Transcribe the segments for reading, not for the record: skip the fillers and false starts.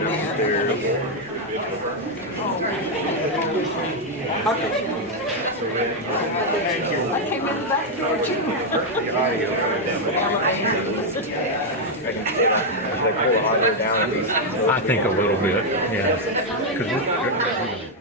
get upstairs. Okay. I came in the back door too. The audio coming down. I can see that. They pull the audio down at least. I think a little bit, yeah. Because we're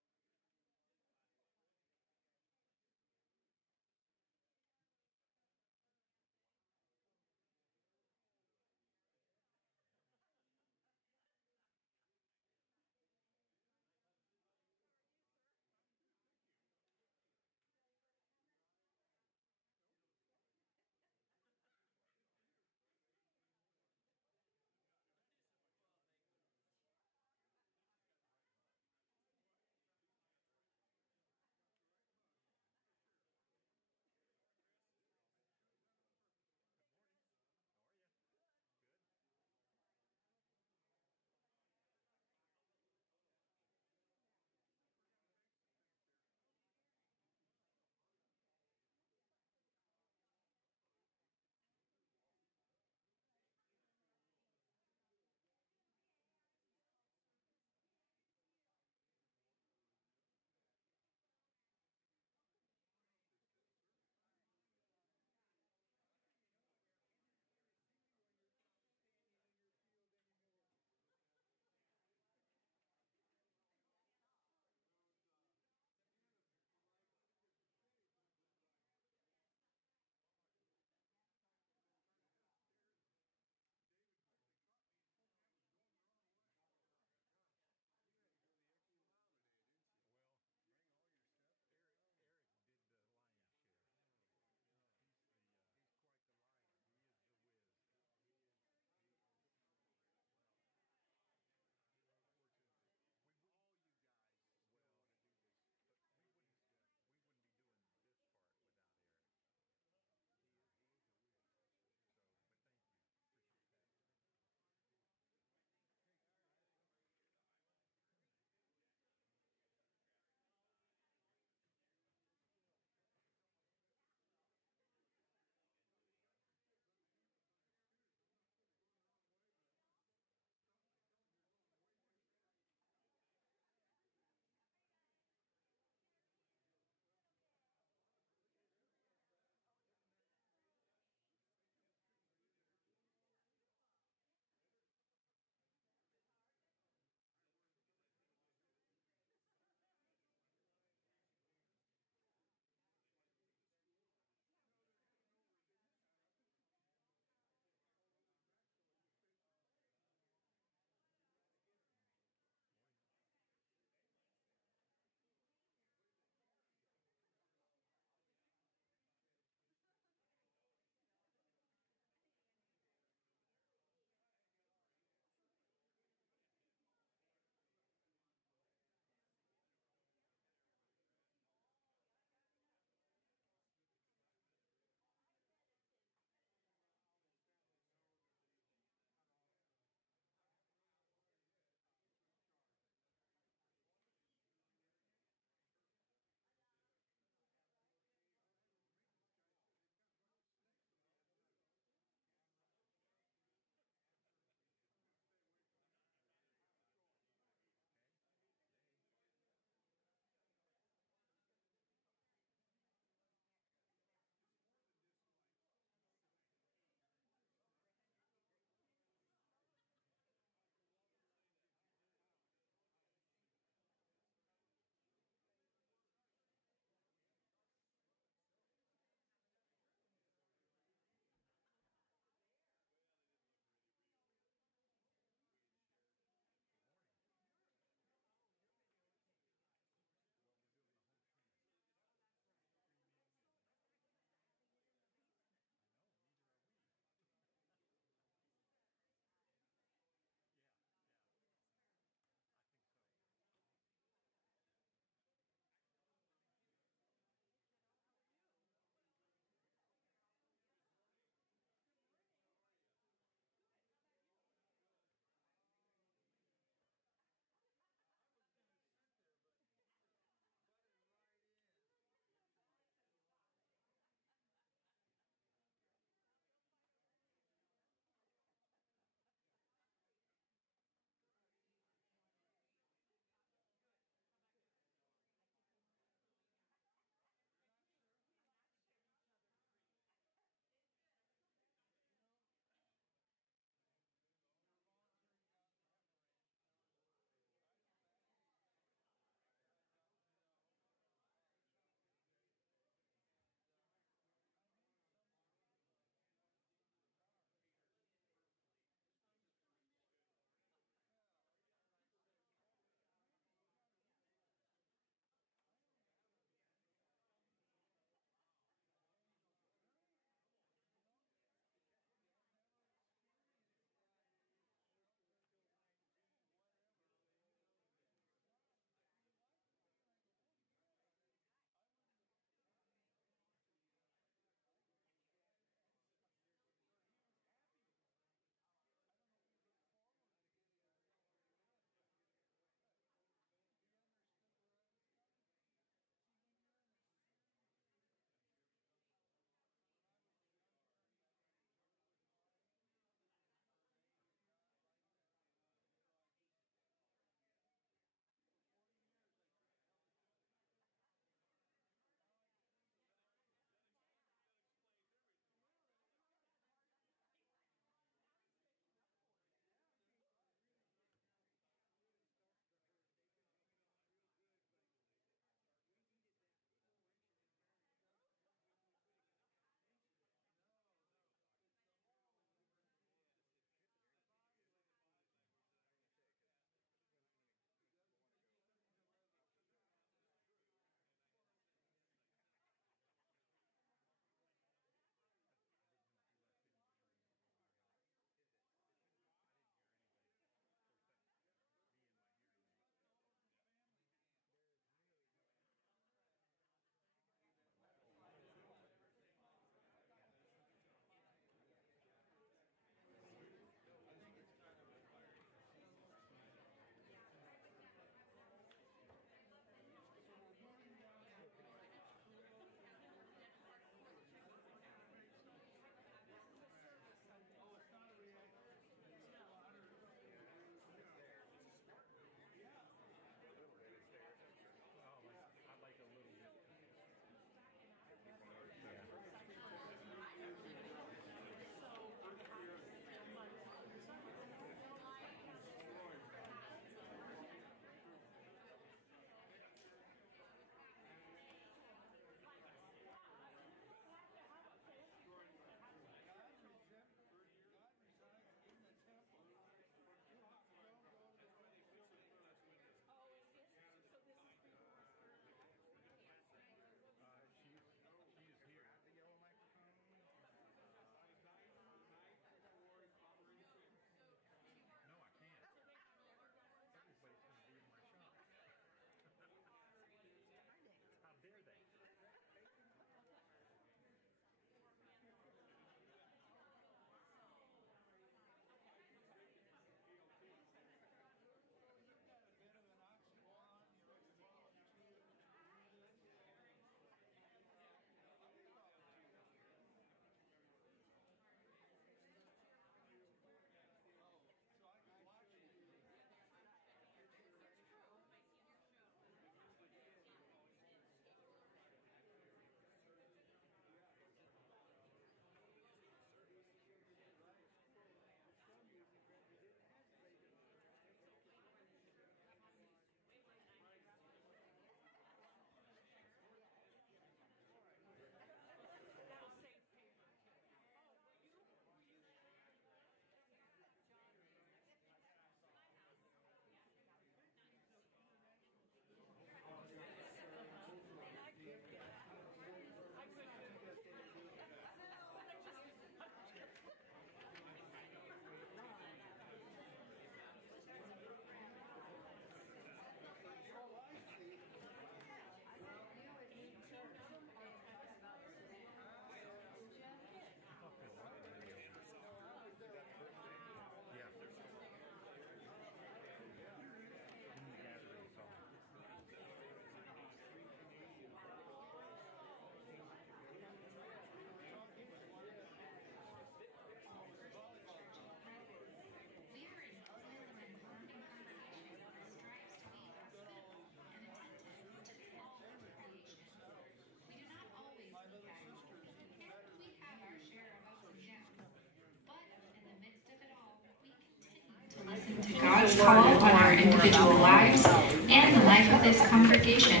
God's call on our individual lives and the life of this congregation.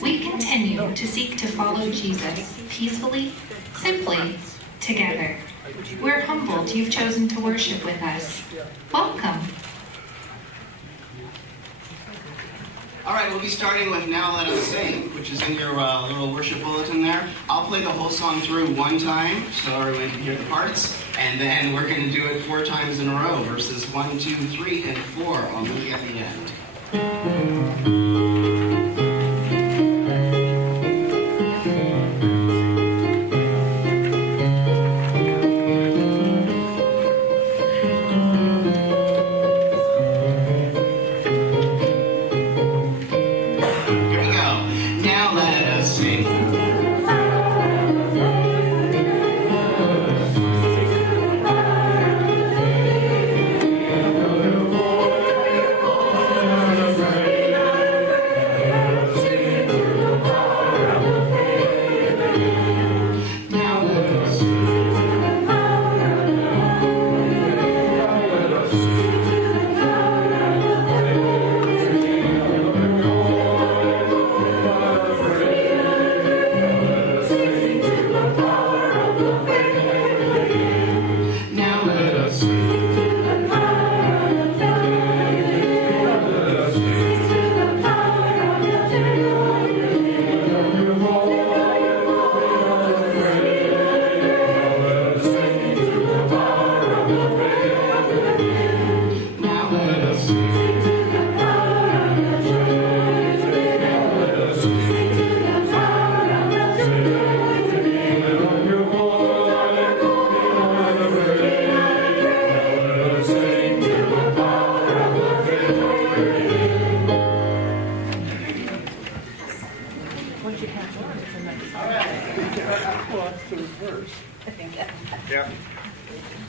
We continue to seek to follow Jesus peacefully, simply, together. We're humbled you've chosen to worship with us. Welcome. All right, we'll be starting with Now Let Us Sing, which is in your little worship bulletin there. I'll play the whole song through one time so everyone can hear the parts, and then we're going to do it 4 times in a row, verses 1, 2, 3, and 4. I'll meet you at the end.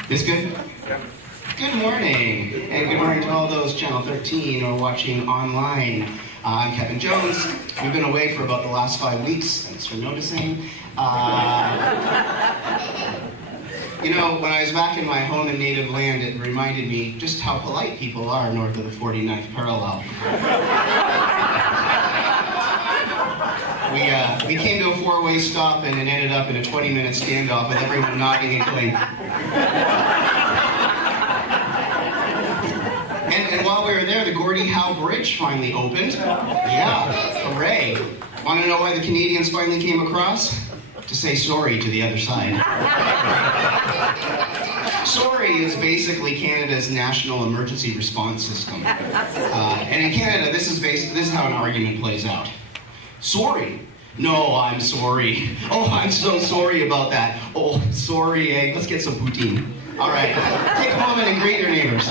This good? Good morning, and good morning to all those Channel 13 or watching online. I'm Kevin Jones. We've been away for about the last 5 weeks. Thanks for noticing. You know, when I was back in my home and native land, it reminded me just how polite people are north of the 49th parallel. We came to a 4-way stop and it ended up in a 20-minute standoff with everyone nodding and going. And while we were there, the Gordie Howe Bridge finally opened. Yeah, hooray. Want to know why the Canadians finally came across? To say sorry to the other side. Sorry is basically Canada's national emergency response system. And in Canada, this is how an argument plays out. Sorry. No, I'm sorry. Oh, I'm so sorry about that. Oh, sorry, eh? Let's get some poutine. All right, take a moment and greet your neighbors.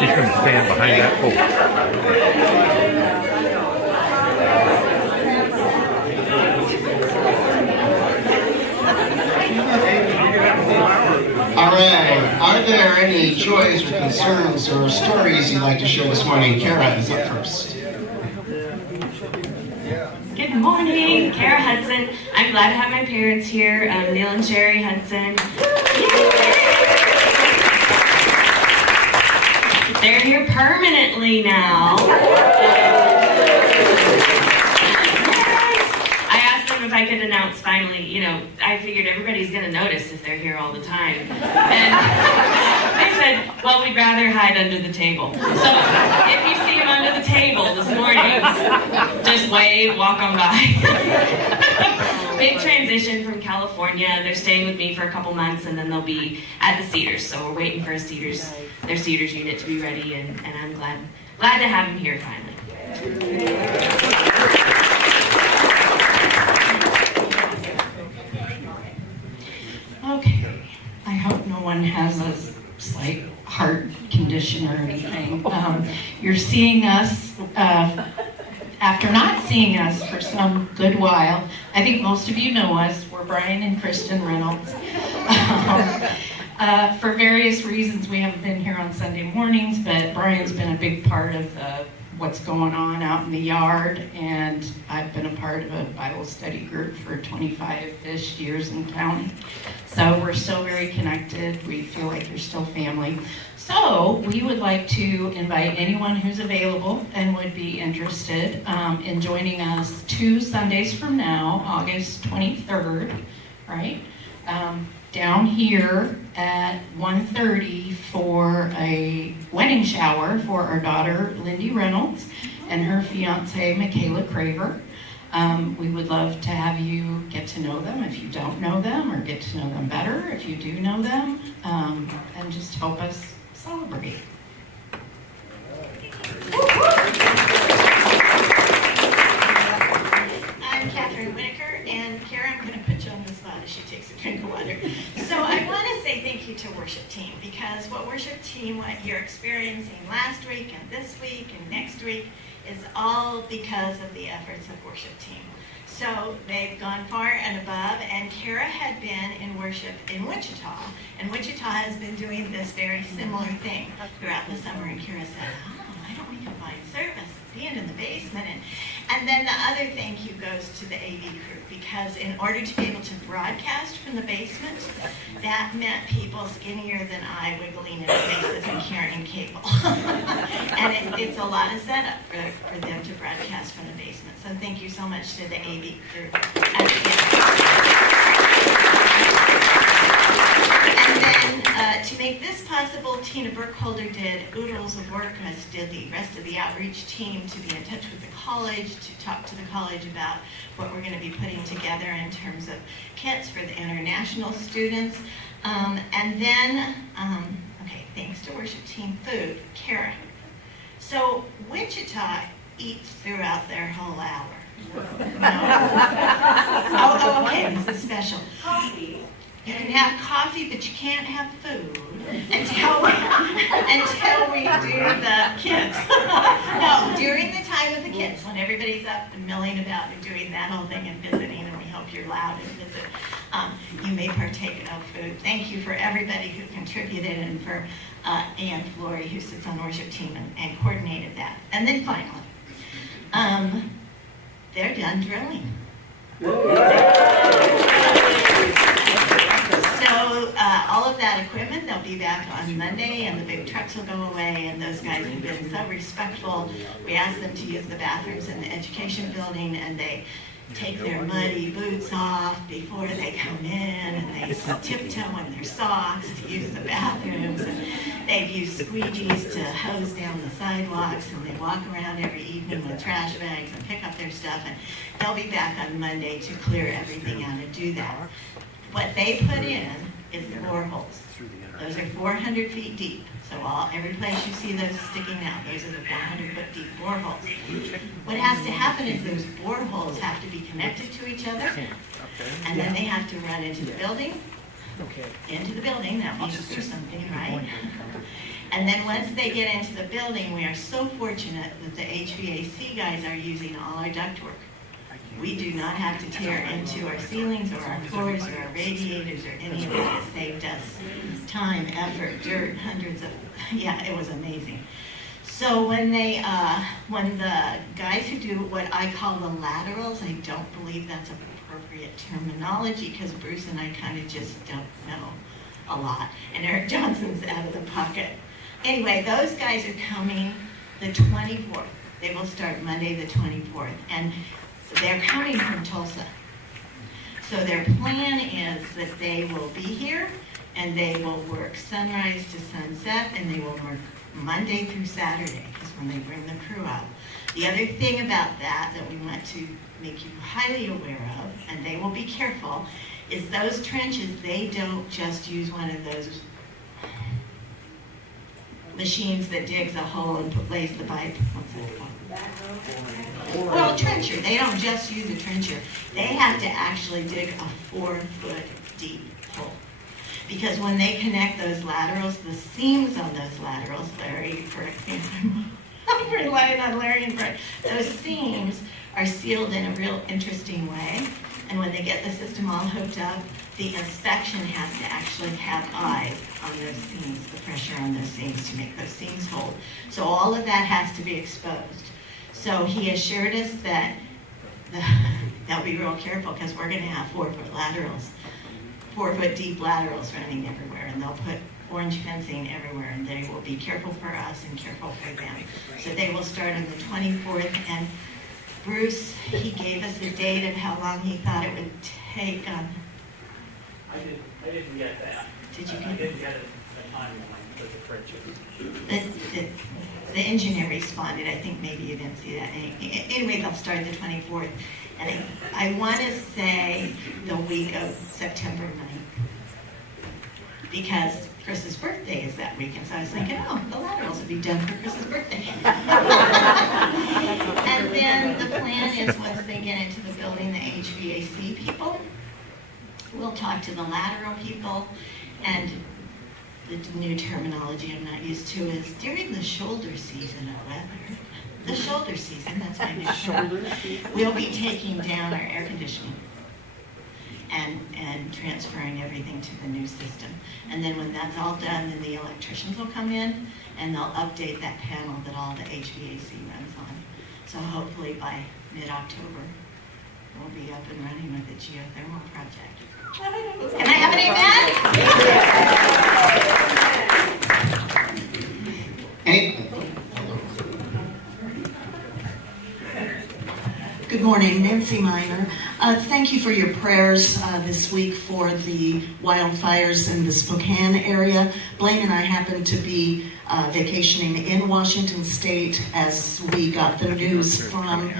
She's going to stand behind that pole. All right, are there any joys or concerns or stories you'd like to share this morning? Kara is up first. Good morning, Kara Hudson. I'm glad to have my parents here, Neil and Sherry Hudson. They're here permanently now. Yes. I asked them if I could announce finally, I figured everybody's going to notice if they're here all the time. And they said, well, we'd rather hide under the table. So if you see them under the table this morning, just wave, walk on by. Big transition from California. They're staying with me for a couple months, and then they'll be at the Cedars. So we're waiting for their Cedars unit to be ready, and I'm glad to have them here finally. Okay, I hope no one has a slight heart condition or anything. You're seeing us after not seeing us for some good while. I think most of you know us. We're Brian and Kristen Reynolds. For various reasons, we haven't been here on Sunday mornings, but Brian's been a big part of what's going on out in the yard, and I've been a part of a Bible study group for 25-ish years in town. So we're still very connected. We feel like you're still family. So we would like to invite anyone who's available and would be interested in joining us 2 Sundays from now, August 23rd, right? Down here at 1:30 for a wedding shower for our daughter, Lindy Reynolds, and her fiance, Michaela Craver. We would love to have you get to know them if you don't know them, or get to know them better if you do know them, and just help us celebrate. I'm Catherine Whitaker, and Kara, I'm going to put you on the spot as she takes a drink of water. So I want to say thank you to worship team, because what you're experiencing last week and this week and next week is all because of the efforts of worship team. So they've gone far and above, and Kara had been in worship in Wichita, and Wichita has been doing this very similar thing throughout the summer, and Kara said, why don't we combine service at the end in the basement? And then the other thank you goes to the AV crew, because in order to be able to broadcast from the basement, that meant people skinnier than I wiggling in spaces and carrying cable. And it's a lot of setup for them to broadcast from the basement. So thank you so much to the AV crew. And then to make this possible, Tina Burkholder did oodles of work, as did the rest of the outreach team, to be in touch with the college, to talk to the college about what we're going to be putting together in terms of kits for the international students. And then, okay, thanks to worship team, food, Kara. So Wichita eats throughout their whole hour. No? Oh, okay, this is special. Coffee. You can have coffee, but you can't have food until we do the kids. No, during the time of the kids, when everybody's up and milling about and doing that whole thing and visiting, and we hope you're loud and visit, you may partake of food. Thank you for everybody who contributed, and for Ann Flory, who sits on the worship team and coordinated that. And then finally, they're done drilling. So all of that equipment, they'll be back on Monday, and the big trucks will go away, and those guys have been so respectful. We asked them to use the bathrooms in the education building, and they take their muddy boots off before they come in, and they tiptoe in their socks to use the bathrooms, and they've used squeegees to hose down the sidewalks, and they walk around every evening with trash bags and pick up their stuff, and they'll be back on Monday to clear everything out and do that. What they put in is the boreholes. Those are 400 feet deep. So every place you see those sticking out, those are the 400-foot deep boreholes. What has to happen is those boreholes have to be connected to each other, and then they have to run into the building. Into the building, that means there's something, right? And then once they get into the building, we are so fortunate that the HVAC guys are using all our ductwork. We do not have to tear into our ceilings or our floors or our radiators or any of it. It saved us time, effort, dirt, hundreds of, yeah, it was amazing. So when the guys who do what I call the laterals, I don't believe that's appropriate terminology, because Bruce and I kind of just don't know a lot. And Eric Johnson's out of the pocket. Anyway, those guys are coming the 24th. They will start Monday the 24th. And they're coming from Tulsa. So their plan is that they will be here and they will work sunrise to sunset, and they will work Monday through Saturday is when they bring the crew out. The other thing about that we want to make you highly aware of, and they will be careful, is those trenches, they don't just use one of those machines that digs a hole and lays the pipe. What's that called? Well, trencher. They don't just use a trencher. They have to actually dig a 4-foot deep hole. Because when they connect those laterals, the seams on those laterals, Larry, correct me if I'm relying on Larry and Brett, those seams are sealed in a real interesting way. And when they get the system all hooked up, the inspection has to actually have eyes on those seams, the pressure on those seams to make those seams hold. So all of that has to be exposed. So he assured us that they'll be real careful because we're going to have 4-foot laterals, 4-foot deep laterals running everywhere, and they'll put orange fencing everywhere, and they will be careful for us and careful for them. So they will start on the 24th, and Bruce, he gave us a date of how long he thought it would take. I didn't get that. Did you I get didn't get a timeline for the trenches. the engineer responded? I think maybe you didn't see that. Anyway, they'll start the 24th. And I want to say the week of September 9th. Because Chris's birthday is that week. And so I was thinking, oh, the laterals will be done for Chris's birthday. And then the plan is once they get into the building, the HVAC people, we'll talk to the lateral people, and the new terminology I'm not used to is during the shoulder season or rather, the shoulder season, that's my new term, we'll be taking down our air conditioning and transferring everything to the new system. And then when that's all done, then the electricians will come in and they'll update that panel that all the HVAC runs on. So hopefully by mid-October, we'll be up and running with the geothermal project. Can I have an amen? Any, Good morning, Nancy Miner. Thank you for your prayers this week for the wildfires in the Spokane area. Blaine and I happened to be vacationing in Washington State as we got the news from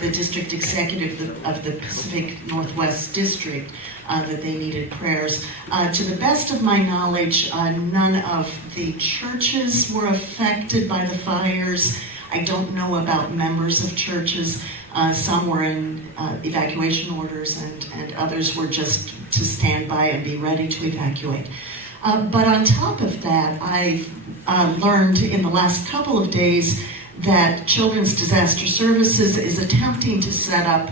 the district executive of the Pacific Northwest District that they needed prayers. To the best of my knowledge, none of the churches were affected by the fires. I don't know about members of churches. Some were in evacuation orders and others were just to stand by and be ready to evacuate. But on top of that, I've learned in the last couple of days that Children's Disaster Services is attempting to set up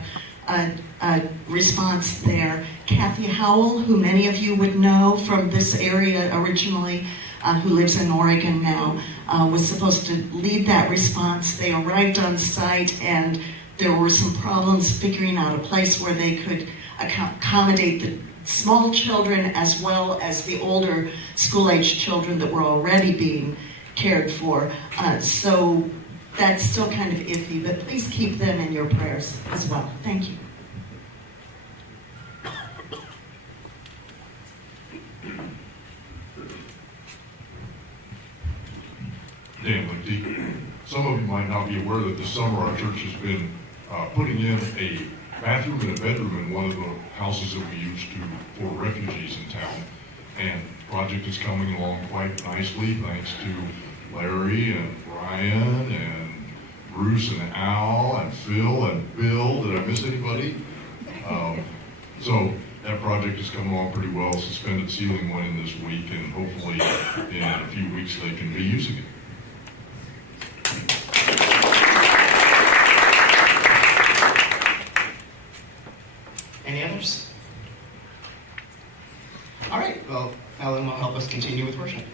a response there. Kathy Howell, who many of you would know from this area originally, who lives in Oregon now, was supposed to lead that response. They arrived on site and there were some problems figuring out a place where they could accommodate the small children as well as the older school-age children that were already being cared for. So that's still kind of iffy, but please keep them in your prayers as well. Thank you. Dan McDee. Some of you might not be aware that this summer our church has been putting in a bathroom and a bedroom in one of the houses that we use for refugees in town. And the project is coming along quite nicely thanks to Larry and Brian and Bruce and Al and Phil and Bill. Did I miss anybody? So that project is coming along pretty well. Suspended ceiling went in this week, and hopefully in a few weeks they can be using it. any others? All right, well, Ellen will help us continue with worship.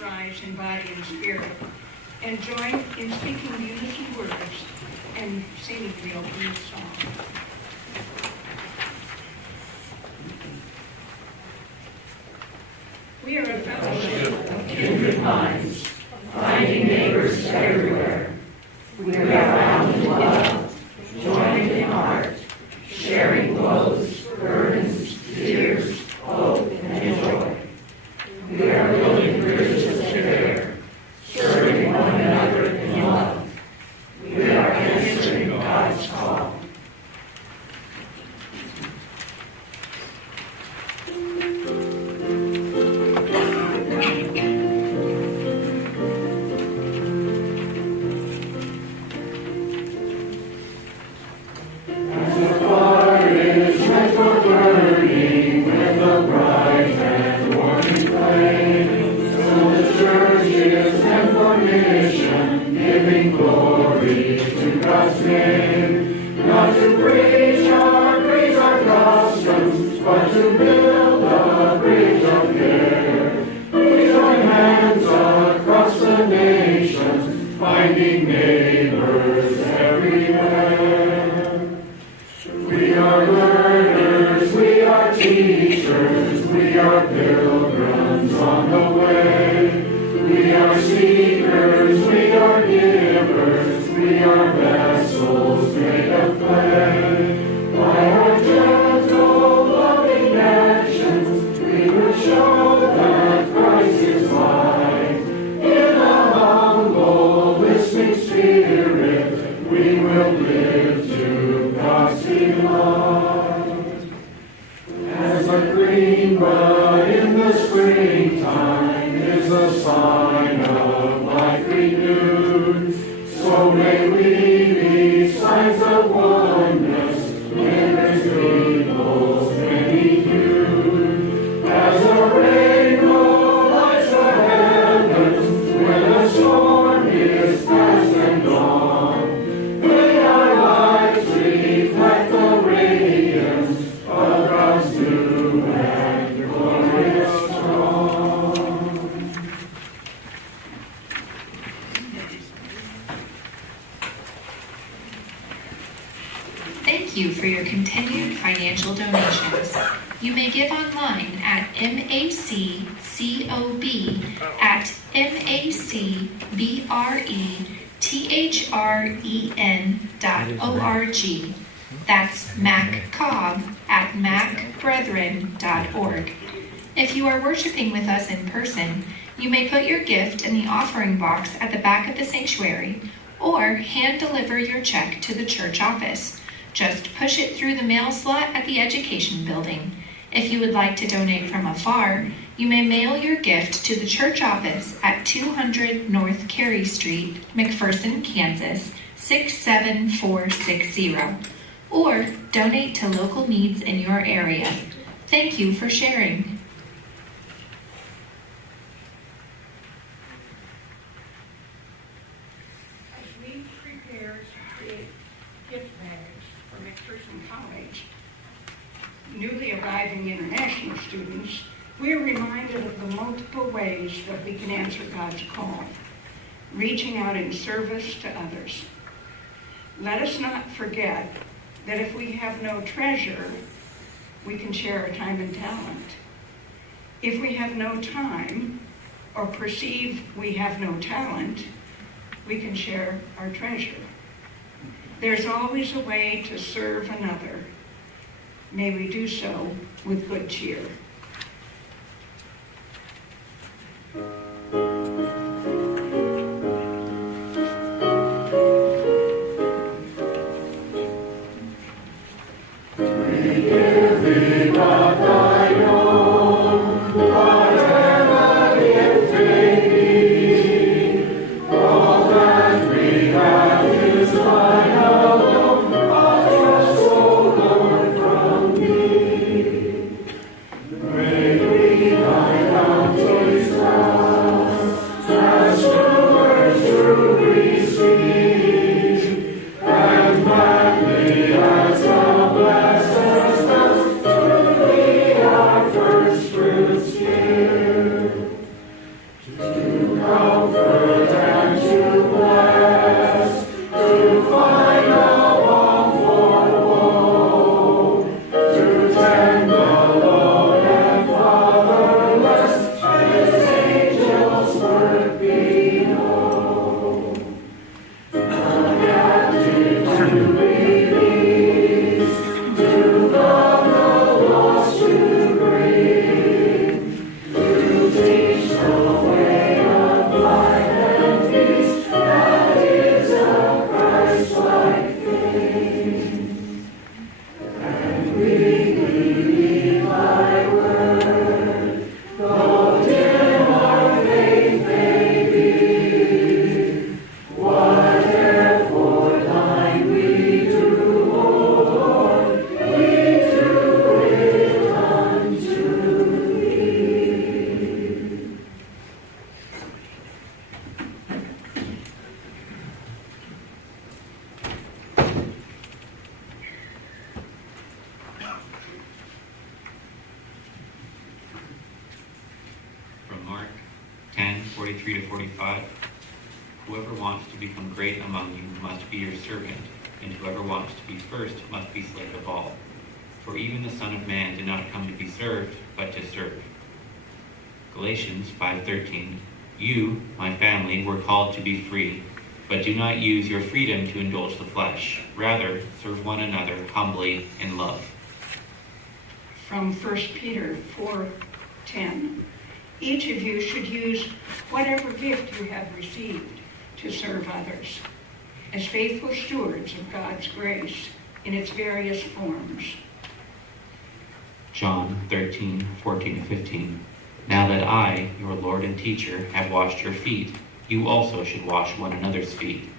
rise in body and spirit, and join in speaking unity words and singing the opening song. We are a fellowship of kindred minds, finding neighbors everywhere. We are bound in love, joined in heart, sharing woes, burdens, tears, hope, and joy. We are building bridges of care, serving one another in love. We are answering God's call. Finding neighbors everywhere. We are learners, we are teachers, we are pilgrims on the way. We are seekers, we are givers, we are vessels made of clay. By our gentle, loving actions, we will show that Christ is life. In a humble, listening spirit, we will live to God's delight. As a green bud in the springtime is a sign of life renewed, so may we be signs of oneness in this people's many hued. As a rainbow lights the heavens when a storm is past and gone, may our lives reflect the radiance of God's new and glorious dawn. Thank you for your continued financial donations. You may give online at maccob@macbrethren.org. That's maccob@macbrethren.org. If you are worshiping with us in person, you may put your gift in the offering box at the back of the sanctuary or hand deliver your check to the church office. Just push it through the mail slot at the education building. If you would like to donate from afar, you may mail your gift to the church office at 200 North Carey Street, McPherson, Kansas, 67460, or donate to local needs in your area. Thank you for sharing. As we prepare to create gift bags for McPherson College, newly arriving international students, we are reminded of the multiple ways that we can answer God's call, reaching out in service to others. Let us not forget that if we have no treasure, we can share our time and talent. If we have no time or perceive we have no talent, we can share our treasure. There's always a way to serve another. May we do so with good cheer. To 43 to 45. Whoever wants to become great among you must be your servant, and whoever wants to be first must be slave of all. For even the Son of Man did not come to be served, but to serve. Galatians 5:13. You, my family, were called to be free, but do not use your freedom to indulge the flesh. Rather, serve one another humbly in love. From 1 Peter 4:10. Each of you should use whatever gift you have received to serve others as faithful stewards of God's grace in its various forms. John 13:14 to 15. Now that I, your Lord and teacher, have washed your feet, you also should wash one another's feet.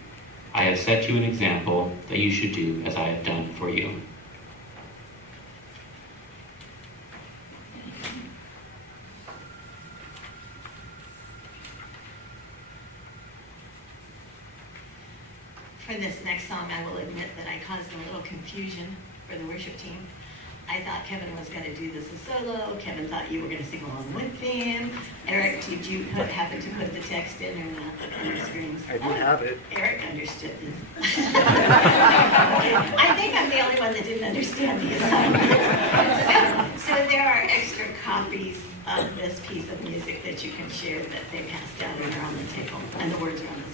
I have set you an example that you should do as I have done for you. For this next song, I will admit that I caused a little confusion for the worship team. I thought Kevin was going to do this as solo. Kevin thought you were going to sing along with him. Eric, did you happen to put the text in or not on the screens? I do have it. Eric understood this. I think I'm the only one that didn't understand the assignment. So there are extra copies of this piece of music that you can share that they passed out and are on the table, and the words are on the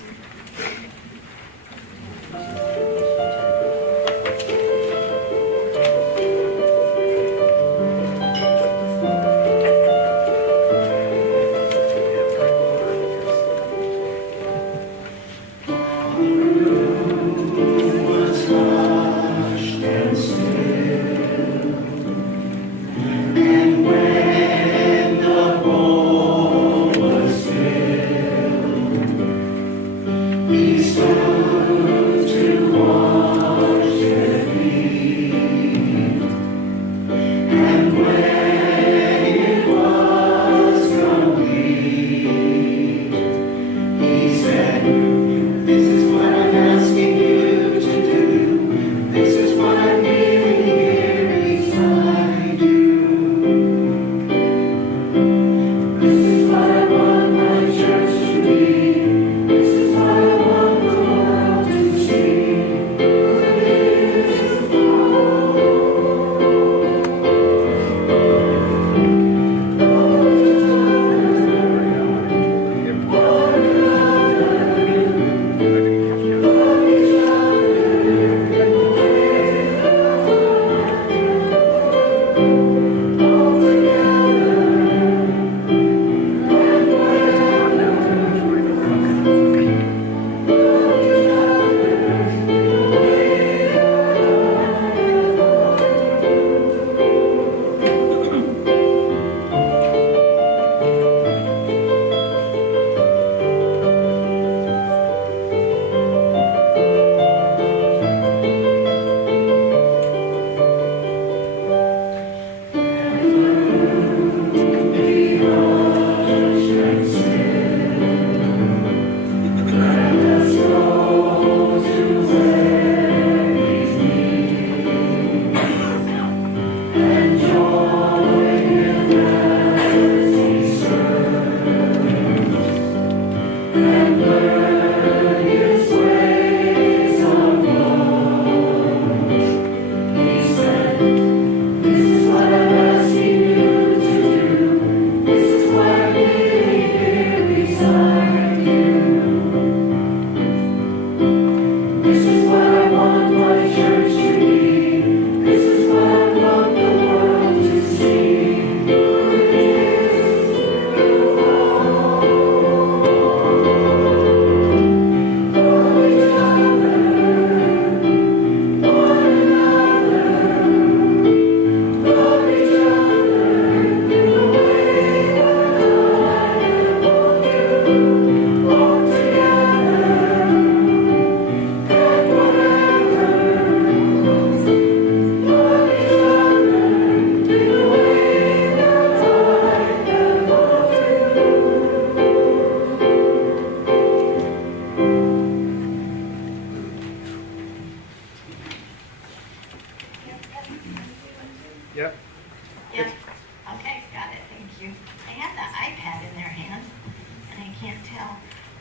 screen. He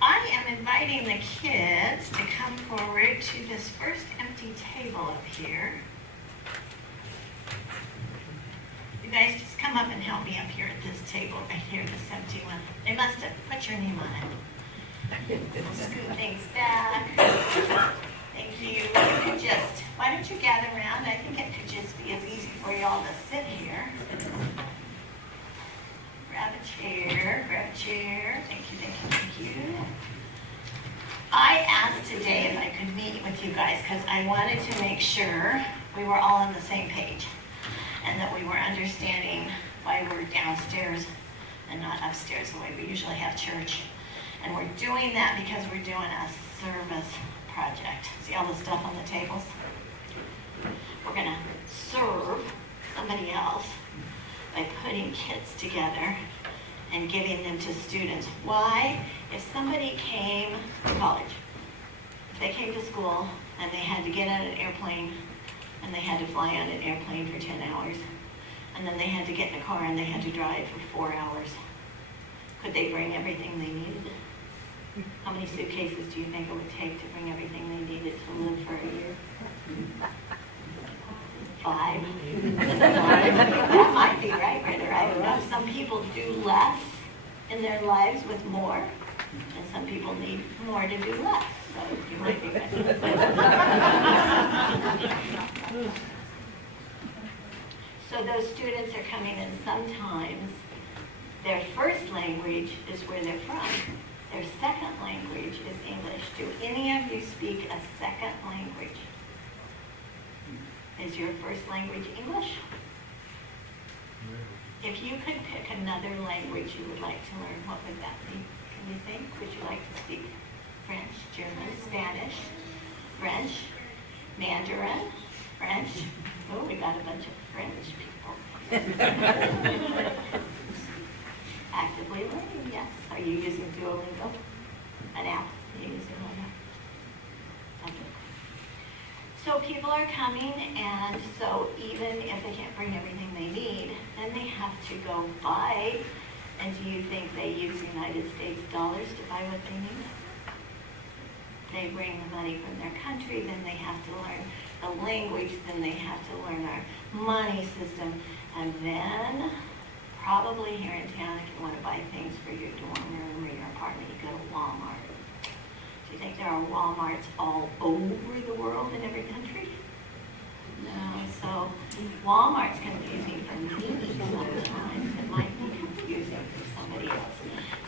I am inviting the kids to come forward to this first empty table up here. You guys just come up and help me up here at this table right here, this empty one. They must have put your name on it. Scoot things back. Thank you. You can just, why don't you gather around? I think it could just be as easy for you all to sit here. Grab a chair, grab a chair. Thank you, thank you, thank you. I asked today if I could meet with you guys because I wanted to make sure we were all on the same page and that we were understanding why we're downstairs and not upstairs the way we usually have church. And we're doing that because we're doing a service project. See all the stuff on the tables? We're going to serve somebody else by putting kits together and giving them to students. Why? If somebody came to college, if they came to school and they had to get on an airplane and they had to fly on an airplane for 10 hours, and then they had to get in a car and they had to drive for 4 hours, could they bring everything they needed? How many suitcases do you think it would take to bring everything they needed to live for a year? 5. That might be right, Ritter. I don't know. Some people do less in their lives with more, and some people need more to do less. So you might be right. So those students are coming in sometimes. Their first language is where they're from. Their second language is English. Do any of you speak a second language? Is your first language English? If you could pick another language you would like to learn, what would that be? Can you think? Would you like to speak French, German, Spanish, French, Mandarin, French? Oh, we got a bunch of French people. Actively learning, yes. Are you using Duolingo? An app? Are you using one app? Okay. So people are coming, and so even if they can't bring everything they need, then they have to go buy. And do you think they use United States dollars to buy what they need? They bring the money from their country, then they have to learn the language, then they have to learn our money system, and then probably here in town, if you want to buy things for your dorm room or your apartment, you go to Walmart. Do you think there are Walmarts all over the world in every country? No, so Walmart's confusing for me sometimes. It might be confusing for somebody else.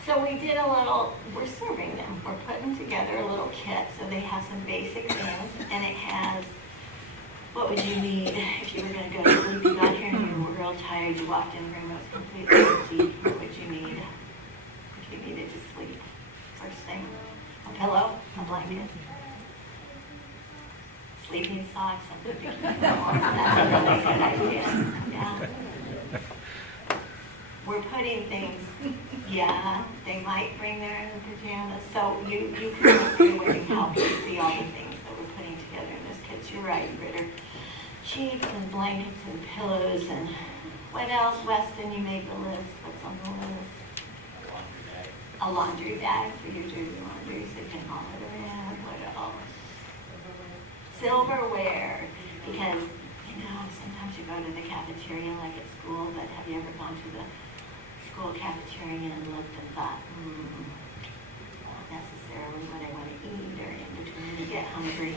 So we did a little, we're serving them. We're putting together a little kit so they have some basic things, and it has, what would you need if you were going to go to sleep? You got here and you were real tired, you walked in the room, it was completely empty. What would you need if you needed to sleep? First thing, a pillow, a blanket, sleeping socks, something to keep them warm. That's a really good idea. Yeah. We're putting things, yeah, they might bring their own pajamas. So you can see where you help you see all the things that we're putting together in this kit. You're right, Ritter. Sheets and blankets and pillows and what else, Weston? You made the list. What's on the list? A laundry bag for your dirty laundry so you can haul it around. What else? Silverware, because you know sometimes you go to the cafeteria like at school, but have you ever gone to the school cafeteria and looked and thought, not necessarily what I want to eat, or in between you get hungry.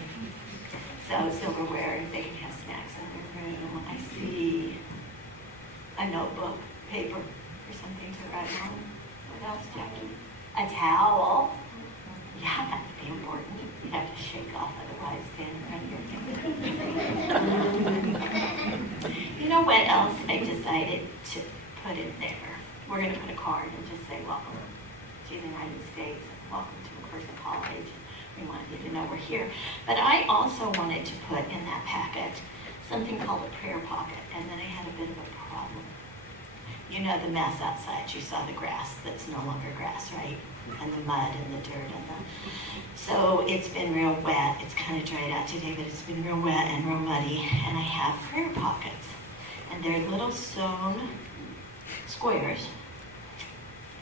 So silverware, they can have snacks in their room. I see a notebook, paper, or something to write on. What else, Jackie? A towel. Yeah, that would be important. You have to shake off, otherwise stand around your You know what else I decided to put in there? We're going to put a card and just say, welcome to the United States, welcome to McPherson College. We want you to know we're here. But I also wanted to put in that packet something called a prayer pocket, and then I had a bit of a problem. You know the mess outside. You saw the grass that's no longer grass, right? And the mud and the dirt and the... So it's been real wet. It's kind of dried out today, but it's been real wet and real muddy. And I have prayer pockets. And they're little sewn squares.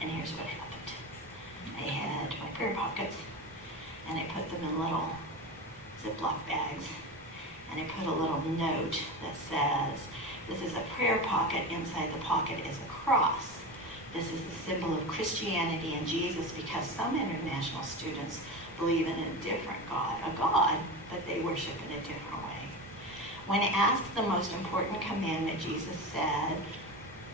And here's what happened. I had my prayer pocket. them in little Ziploc bags. And I put a little note that says, this is a prayer pocket. Inside the pocket is a cross. This is the symbol of Christianity and Jesus, because some international students believe in a different God, a God, but they worship in a different way. When asked the most important commandment, Jesus said,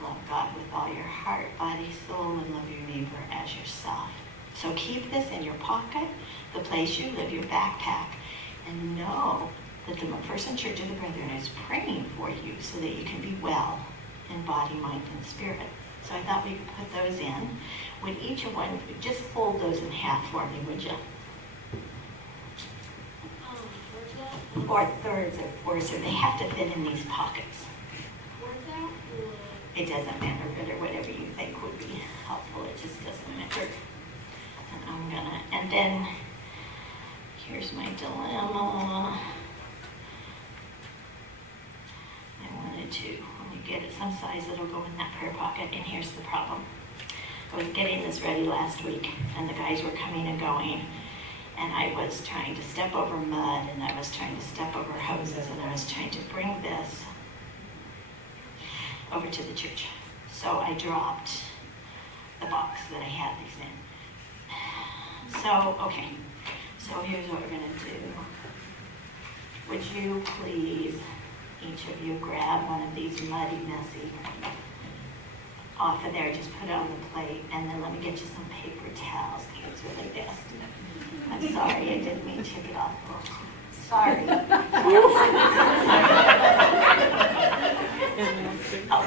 love God with all your heart, body, soul, and love your neighbor as yourself. So keep this in your pocket, the place you live, your backpack, and know that the McPherson Church of the Brethren is praying for you so that you can be well in body, mind, and spirit. So I thought we could put those in. Would each one, just fold those in half for me, would you? Or thirds or fourths, or they have to fit in these pockets. It doesn't matter, or whatever you think would be helpful, it just doesn't matter. And then, here's my dilemma. I wanted to, when you get it some size, it'll go in that prayer pocket, and here's the problem. I was getting this ready last week, and the guys were coming and going, and I was trying to step over mud, and I was trying to step over hoses, and I was trying to bring this over to the church. So I dropped the box that I had these in. So, okay, so here's what we're gonna do. Would you please, each of you, grab one of these muddy, messy off of there, just put it on the plate, and then let me get you some paper towels, because it's really nasty. I'm sorry, I didn't mean to take it off. Sorry. Oh,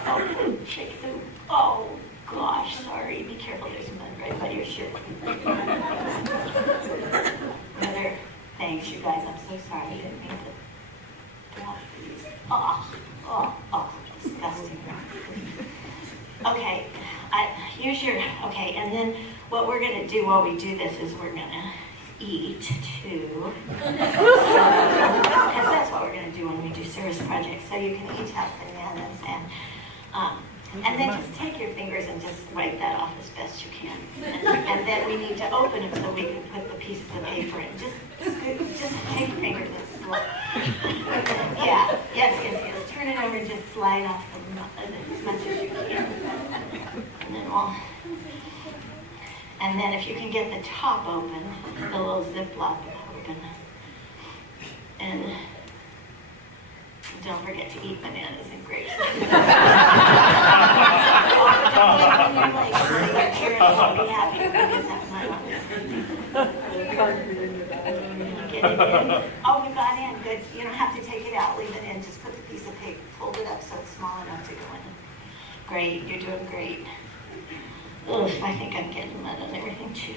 shake it through. Oh, gosh, sorry. Be careful, there's mud right by your shirt. Another, thanks, you guys. I'm so sorry. I didn't mean to drop these. Oh, disgusting. Okay, use your, okay, and then what we're going to do while we do this is we're going to eat too. Because that's what we're going to do when we do service projects. So you can each have bananas and then just take your fingers and just wipe that off as best you can. And then we need to open them so we can put the pieces of paper in. Just take your fingers and slide. Yeah, yes. Turn it over and just slide off as much as you can. And then if you can get the top open, the little Ziploc open. And don't forget to eat bananas and grapes. Get it in. Oh, you got in. Good. You don't have to take it out. Leave it in. Just put the piece of paper, fold it up so it's small enough to go in. Great. You're doing great. Oof, I think I'm getting mud on everything too.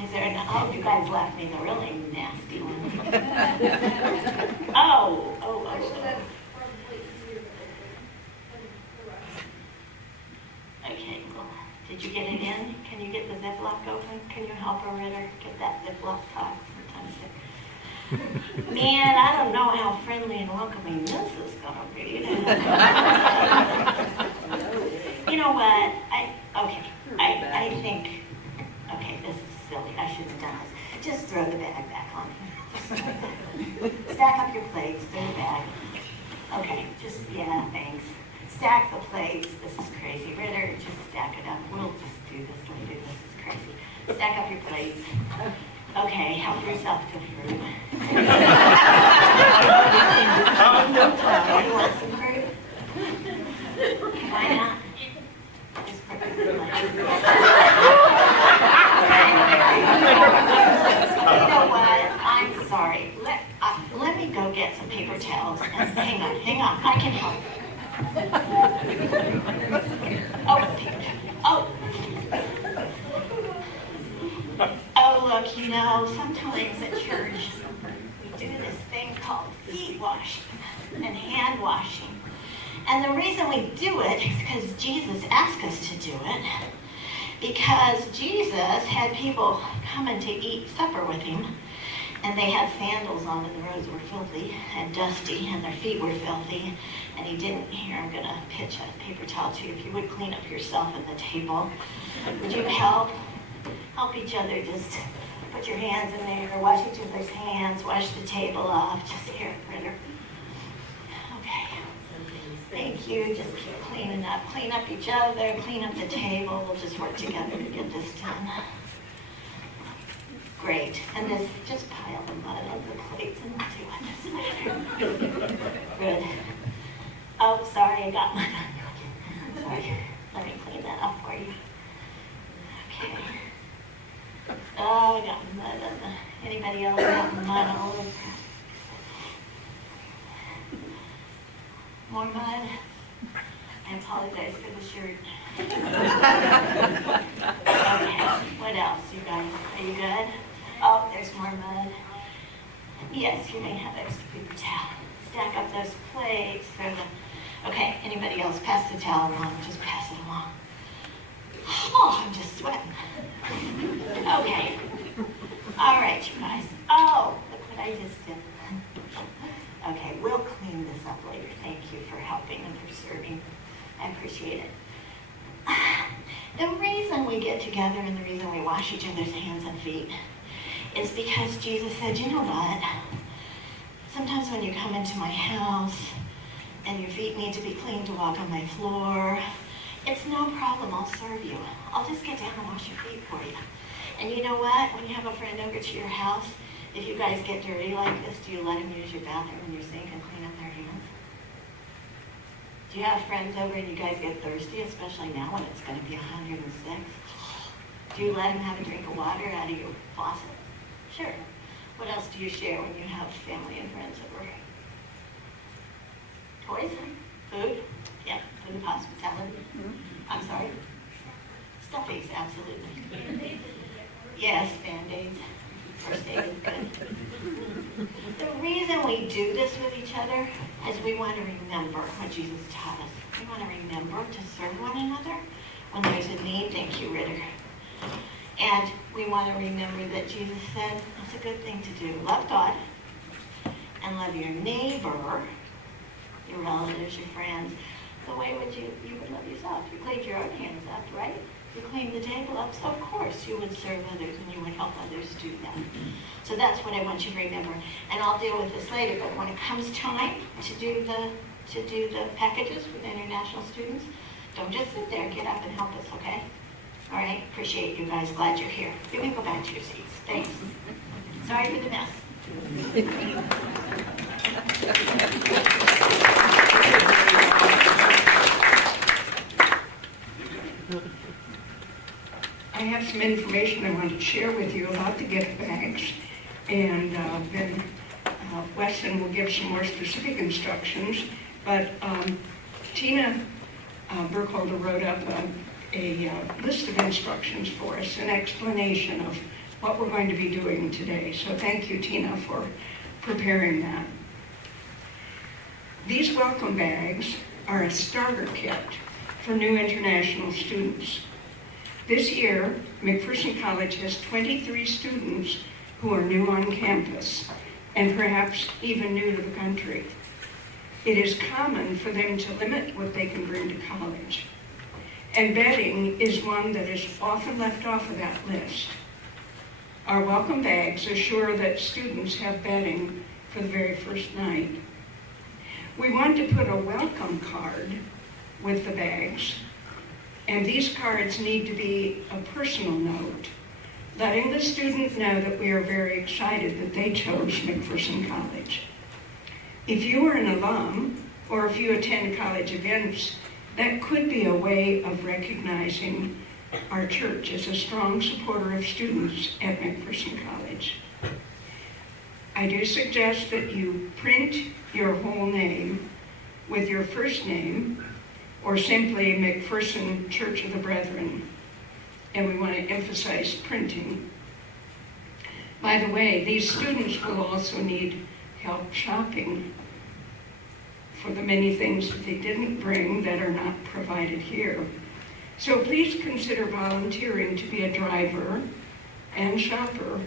Is there oh, you guys left me the really nasty one. Oh. Okay, well, did you get it in? Can you get the Ziploc open? Can you help a Ritter get that Ziploc tied? Sometimes man, I don't know how friendly and welcoming this is going to be. You know what? I think, okay, this is silly. I shouldn't have done this. Just throw the bag back on here. Stack up your plates, throw the bag. Okay, yeah, thanks. Stack the plates. This is crazy. Ritter, just stack it up. We'll just do this later. This is crazy. Stack up your plates. Okay, help yourself to fruit. You want some fruit? Why not? Just perfectly fine. You know what? I'm sorry. Let me go get some paper towels. And hang on. I can help. Oh, look, you know, sometimes at church we do this thing called feet washing and hand washing. And the reason we do it is because Jesus asked us to do it. Because Jesus had people coming to eat supper with him, and they had sandals on, and the roads were filthy and dusty, and their feet were filthy. And he didn't, here, I'm going to pitch a paper towel to you. If you would clean up yourself at the table. Would you help each other just Put your hands in there, wash each other's hands, wash the table off. Just here, Ritter. Okay. Thank you. Just keep cleaning up. Clean up each other, clean up the table. We'll just work together to get this done. Great. And this, just pile the mud on the plates and we'll do it this later. Good. Oh, sorry, I got mud on you again. Sorry. Let me clean that up for you. Okay. Oh, I got mud on the, anybody else got mud all over? More mud? I apologize for the shirt. Okay, what else, you guys? Are you good? Oh, there's more mud. Yes, you may have extra paper towel. Stack up those plates. Okay, anybody else? Pass the towel along. Just pass it along. Oh, I'm just sweating. Okay. All right, you guys. Oh, look what I just did. Okay, we'll clean this up later. Thank you for helping and for serving. I appreciate it. The reason we get together and the reason we wash each other's hands and feet is because Jesus said, you know what? Sometimes when you come into my house and your feet need to be clean to walk on my floor, it's no problem. I'll serve you. I'll just get down and wash your feet for you. And you know what? When you have a friend over to your house, if you guys get dirty like this, do you let them use your bathroom and your sink and clean up their hands? Do you have friends over and you guys get thirsty, especially now when it's going to be 106? Do you let them have a drink of water out of your faucet? Sure. What else do you share when you have family and friends over? Toys? Food? Yeah, food and hospitality. I'm sorry? Stuffies, absolutely. Yes, Band-Aids. First aid is good. The reason we do this with each other is we want to remember what Jesus taught us. We want to remember to serve one another when there's a need. Thank you, Ritter. And we want to remember that Jesus said it's a good thing to do. Love God and love your neighbor, your relatives, your friends, the way you would love yourself. You cleaned your own hands up, right? You cleaned the table up, so of course you would serve others and you would help others do that. So that's what I want you to remember. And I'll deal with this later, but when it comes time to do the packages for the international students, don't just sit there, get up and help us, okay? All right, appreciate you guys, glad you're here. You can go back to your seats, thanks. Sorry for the mess. I have some information I want to share with you about the gift bags, and then Weston will give some more specific instructions. But Tina Burkholder wrote up a list of instructions for us, an explanation of what we're going to be doing today. So thank you, Tina, for preparing that. These welcome bags are a starter kit for new international students. This year, McPherson College has 23 students who are new on campus and perhaps even new to the country. It is common for them to limit what they can bring to college. And bedding is one that is often left off of that list. Our welcome bags assure that students have bedding for the very first night. We want to put a welcome card with the bags, and these cards need to be a personal note, letting the student know that we are very excited that they chose McPherson College. If you are an alum, or if you attend college events, that could be a way of recognizing our church as a strong supporter of students at McPherson College. I do suggest that you print your whole name with your first name, or simply McPherson Church of the Brethren, and we want to emphasize printing. By the way, these students will also need help shopping for the many things that they didn't bring that are not provided here. So please consider volunteering to be a driver and shopper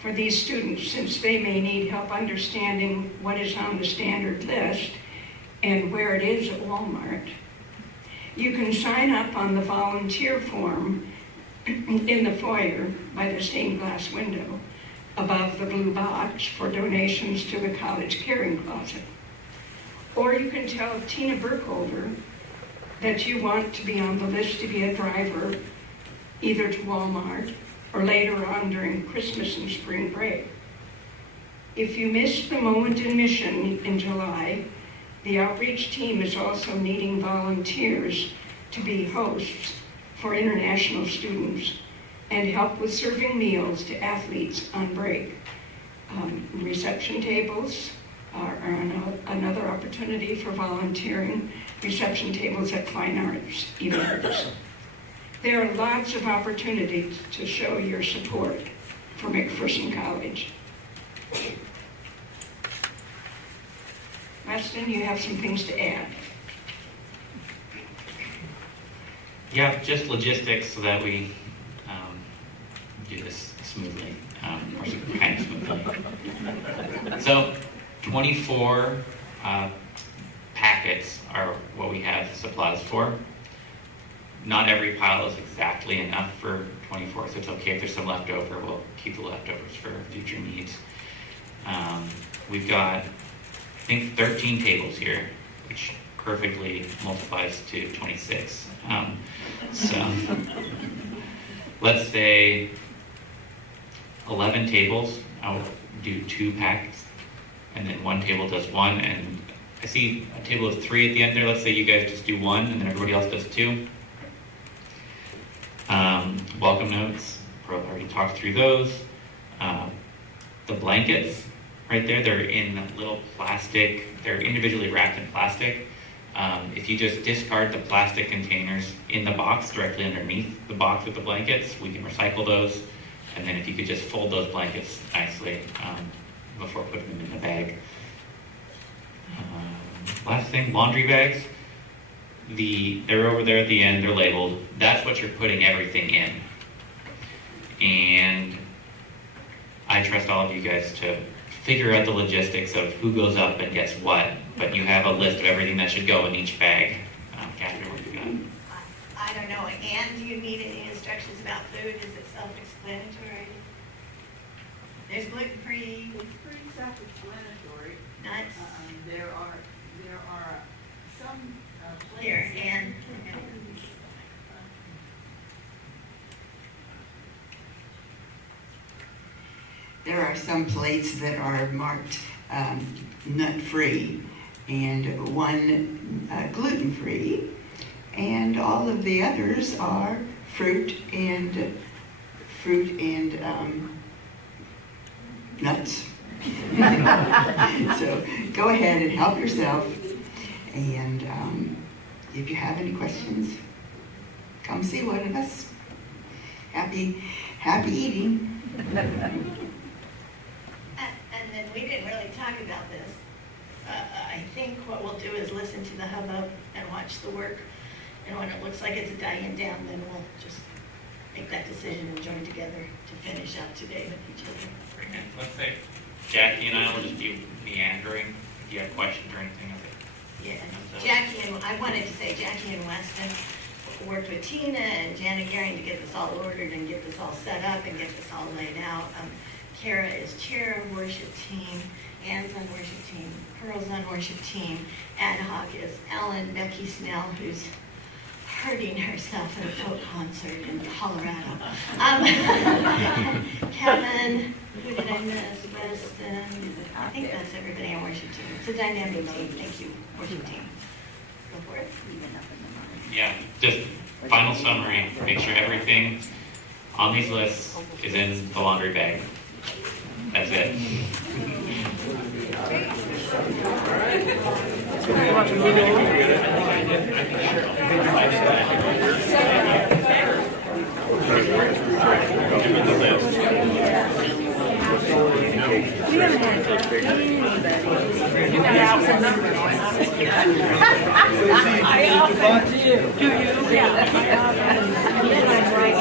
for these students, since they may need help understanding what is on the standard list and where it is at Walmart. You can sign up on the volunteer form in the foyer by the stained glass window above the blue box for donations to the college caring closet. Or you can tell Tina Burkholder that you want to be on the list to be a driver either to Walmart or later on during Christmas and spring break. If you missed the Moment in Mission in July, the outreach team is also needing volunteers to be hosts for international students and help with serving meals to athletes on break. Reception tables are another opportunity for volunteering, reception tables at fine arts events. There are lots of opportunities to show your support for McPherson College. Weston, you have some things to add. Yeah, just logistics so that we do this smoothly, or kind of smoothly. So 24 packets are what we have supplies for. Not every pile is exactly enough for 24, so it's okay if there's some left over. We'll keep the leftovers for future needs. We've got, I think, 13 tables here, which perfectly multiplies to 26. So let's say 11 tables, I'll do 2 packs, and then 1 table does 1, and I see a table of 3 at the end there. Let's say you guys just do 1, and then everybody else does 2. Welcome notes, already talked through those. The blankets, right there, they're in little plastic, they're individually wrapped in plastic. If you just discard the plastic containers in the box directly underneath the box with the blankets, we can recycle those. And then if you could just fold those blankets nicely before putting them in the bag. Last thing, laundry bags. They're over there at the end, they're labeled. That's what you're putting everything in. And I trust all of you guys to figure out the logistics of who goes up and gets what, but you have a list of everything that should go in each bag. Catherine, what do you got? I don't know, and do you need any instructions about food? Is it self-explanatory? There's gluten-free. It's pretty self-explanatory. Nuts. There are some places. Here, and there are some plates that are marked nut-free and one gluten-free, and all of the others are fruit and nuts. So go ahead and help yourself, and if you have any questions, come see one of us. Happy eating. And then we didn't really talk about this. I think what we'll do is listen to the hubbub and watch the work. And when it looks like it's dying down, then we'll just make that decision and join together to finish out today with each other. Let's say Jackie and I will just be meandering. If you have questions or anything of it. Yeah, Jackie and I wanted to say Jackie and Weston worked with Tina and Janet Gehring to get this all ordered and get this all set up and get this all laid out. Kara is chair of worship team, Ann's on worship team, Pearl's on worship team, ad hoc is Ellen, Becky Snell, who's hurting herself at a folk concert in Colorado. Kevin, who did I miss? Weston. I think that's everybody on worship team. It's a dynamic team. Thank you, worship team. Go for it. Yeah, just final summary. Make sure everything on these lists is in the laundry bag. That's it. We haven't had anybody. You got some numbers on it. I often do. Do you? Yeah. And then I write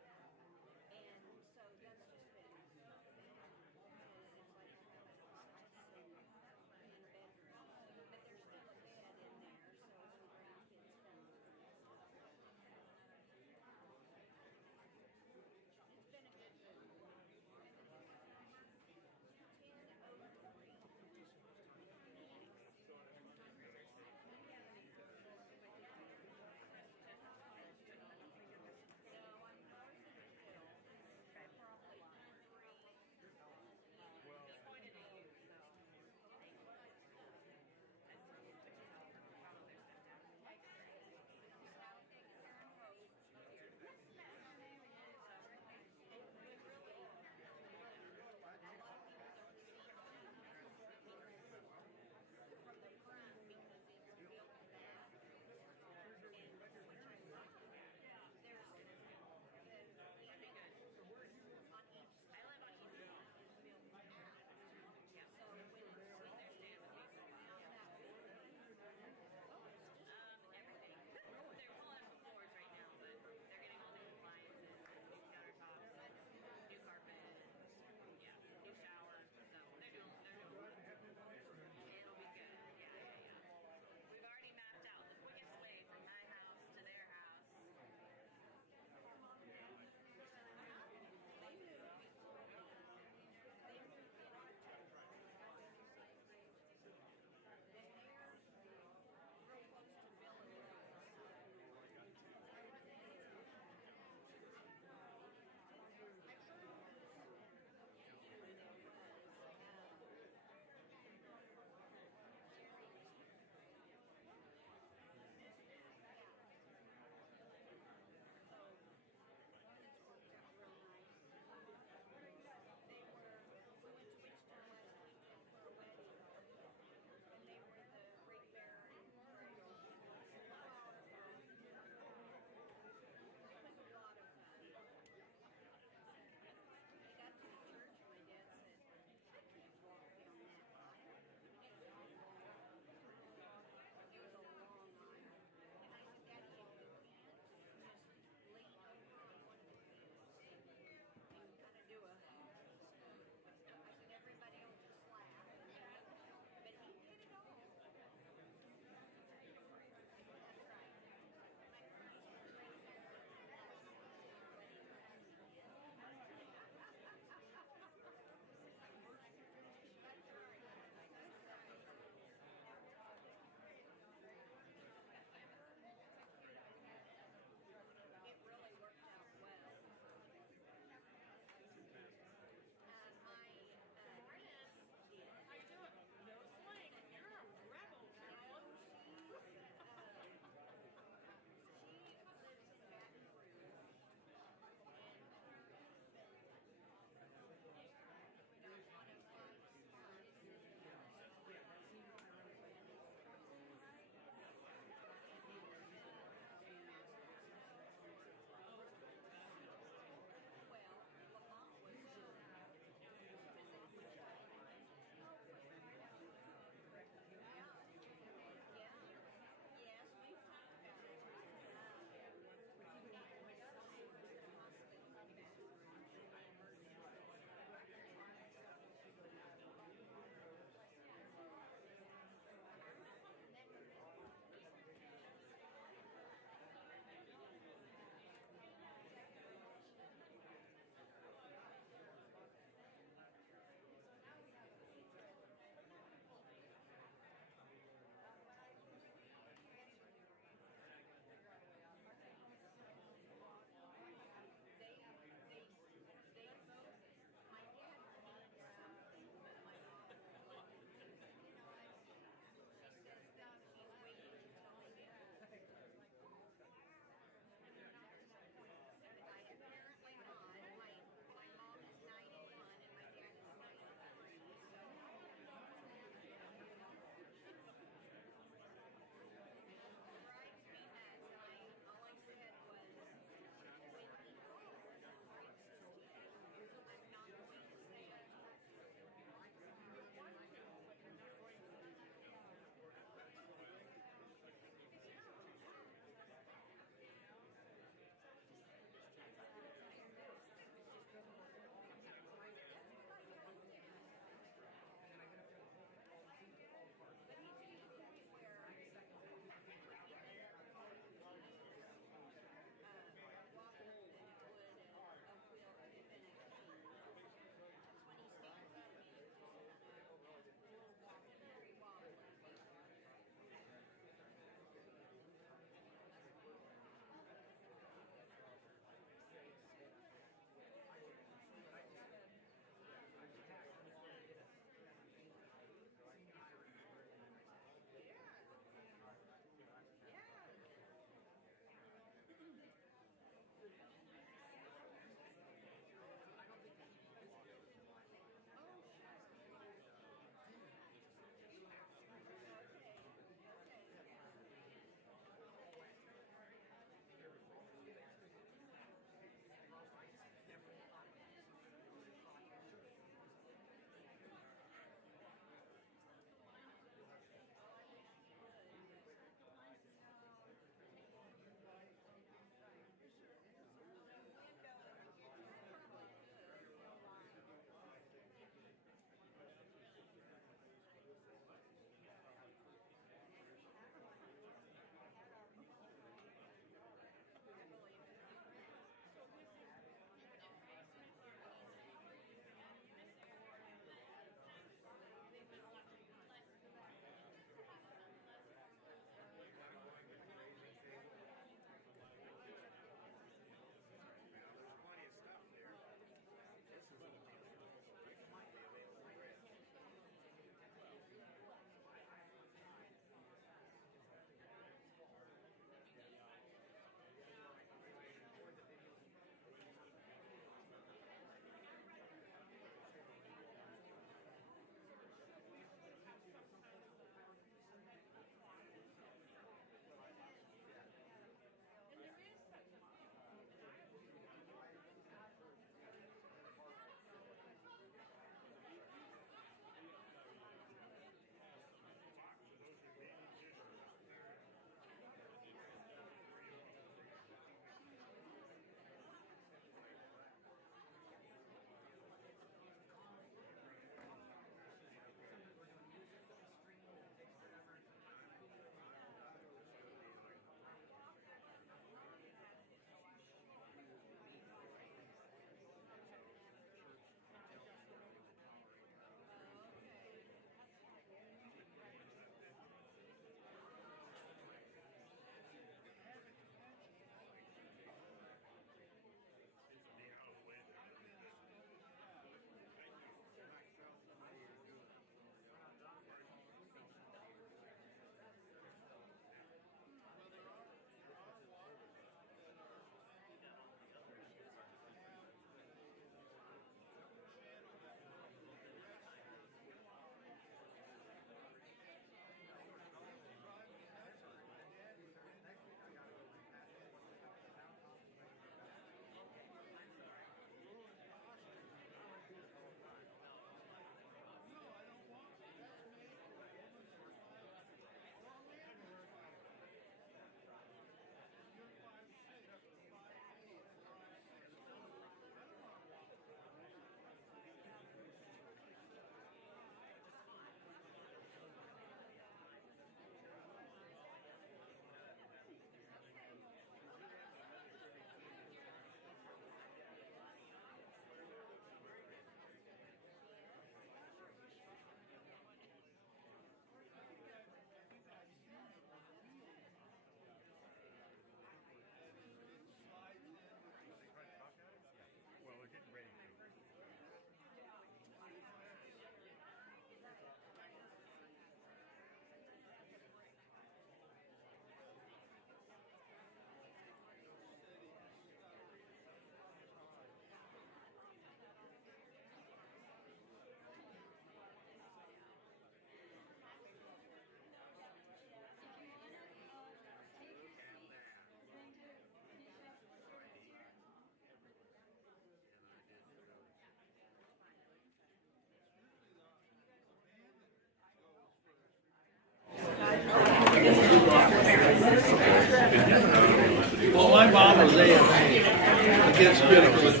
Against bitters.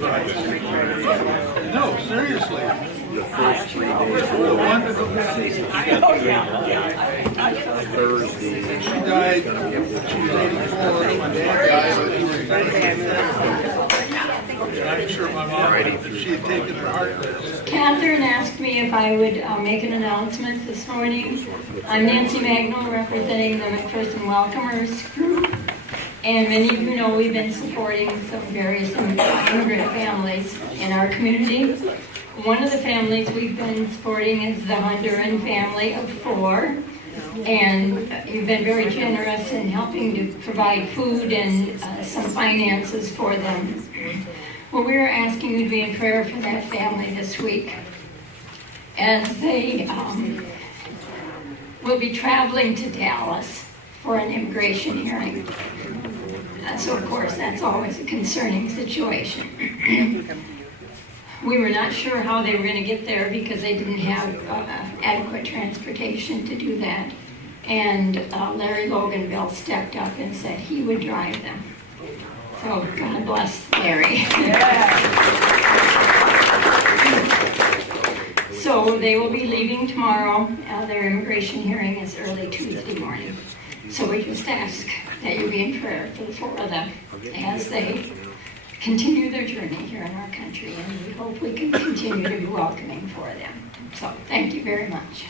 No, seriously. The first 3 days. The one that Thursday. she died, she was 84, my dad died when she was 90. I'm sure my mom, if she had taken her heart test. Catherine asked me if I would make an announcement this morning. I'm Nancy Magnol, representing the McPherson Welcomers Group. And many of you know we've been supporting some various immigrant families in our community. One of the families we've been supporting is the Honduran family of 4. And you've been very generous in helping to provide food and some finances for them. Well, we're asking you to be in prayer for that family this week as they will be traveling to Dallas for an immigration hearing. So, of course, that's always a concerning situation. We were not sure how they were going to get there because they didn't have adequate transportation to do that. And Larry Loganville stepped up and said he would drive them. So God bless Larry. Yeah. So they will be leaving tomorrow. Their immigration hearing is early Tuesday morning. So we just ask that you be in prayer for the 4 of them as they continue their journey here in our country, and we hope we can continue to be welcoming for them. So thank you very much.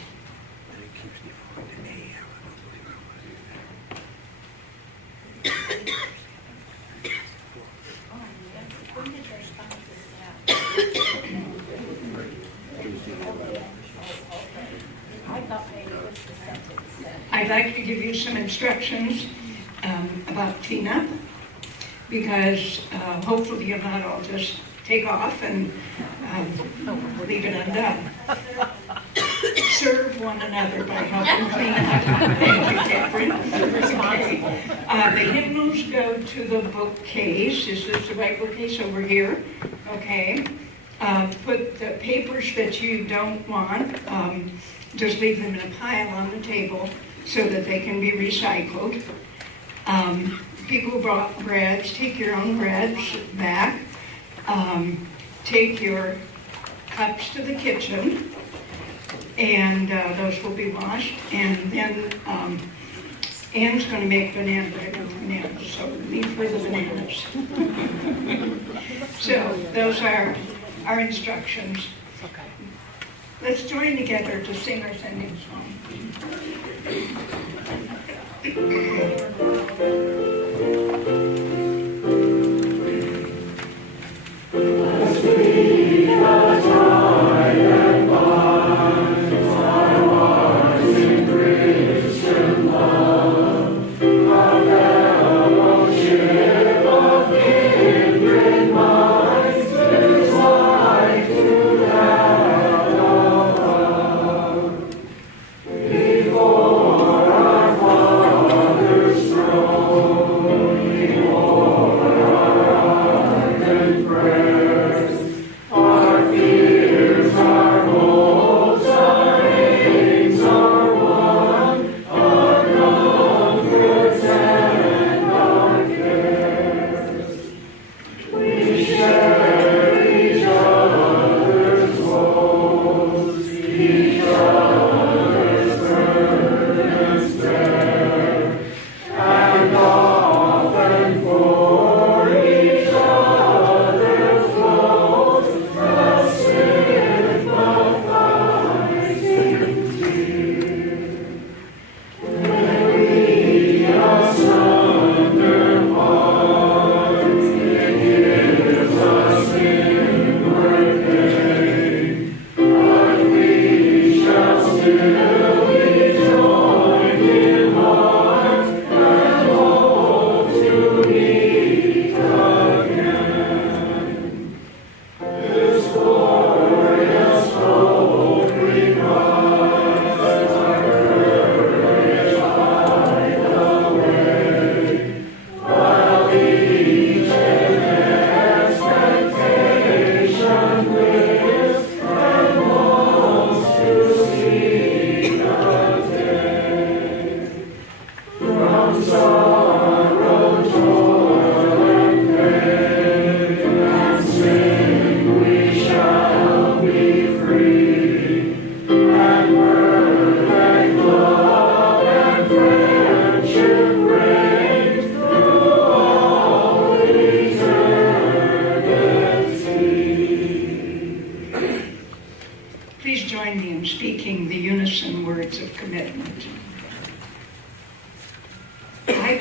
I'd like to give you some instructions about cleanup, because hopefully you'll not all just take off and leave it undone. Serve one another by helping clean up. Thank you, Catherine. Okay. The hymnals go to the bookcase. Is this the right bookcase over here? Okay. Put the papers that you don't want, just leave them in a pile on the table so that they can be recycled. People who brought breads, take your own breads back. Take your cups to the kitchen, and those will be washed. And then Anne's going to make banana bread with bananas, so leave her the bananas. So those are our instructions. Let's join together to sing our sending song.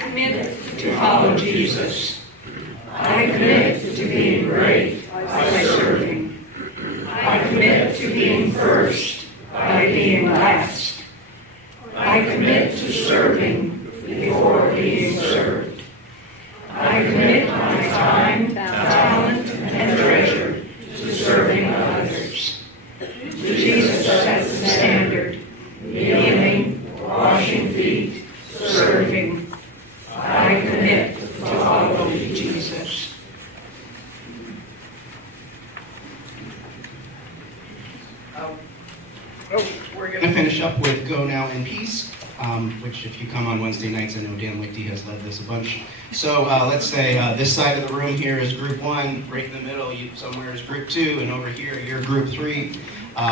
commit to follow Jesus. I commit to being great by serving. I commit to being first by being last. I commit to serving before being served. I commit my time, talent, and treasure to serving others. Jesus sets the standard: kneeling, washing feet, serving. I commit to follow Jesus. We're going to finish up with Go Now in Peace, which if you come on Wednesday nights, I know Dan Lichty has led this a bunch. So let's say this side of the room here is group 1, right in the middle somewhere is group 2, and over here you're group 3.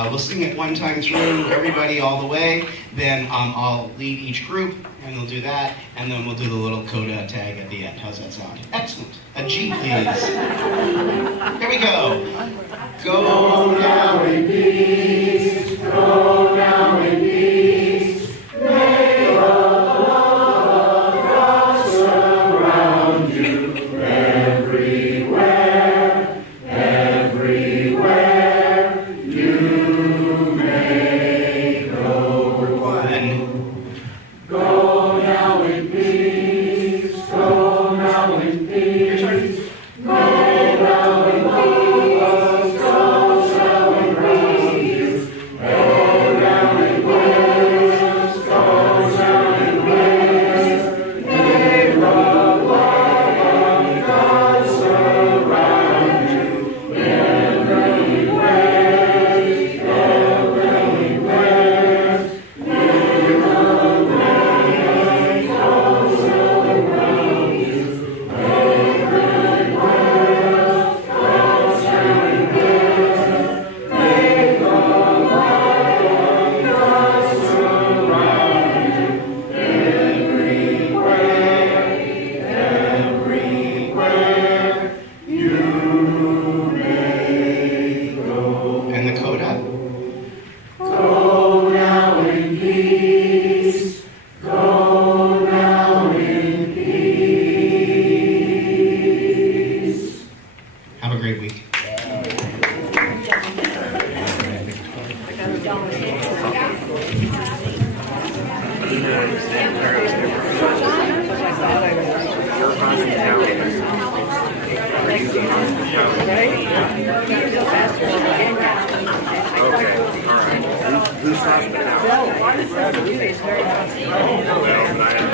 We'll sing it one time through, everybody all the way, then I'll lead each group, and we'll do that, and then we'll do the little coda tag at the end. How's that sound? Excellent. A G, please. Here we go. Go now in peace, go now in peace, may the love of God surround you everywhere, everywhere you may go. One. Go now in peace, go now in peace, go now in peace, go now in peace, go down in peace, go down in peace, may the love of God surround you everywhere, everywhere, may the love of God surround you everywhere, go down in peace, may the love of God surround you everywhere, everywhere you may go. And the coda. Go now in peace, go now in peace. Have a great week. Who's hospitality? Well,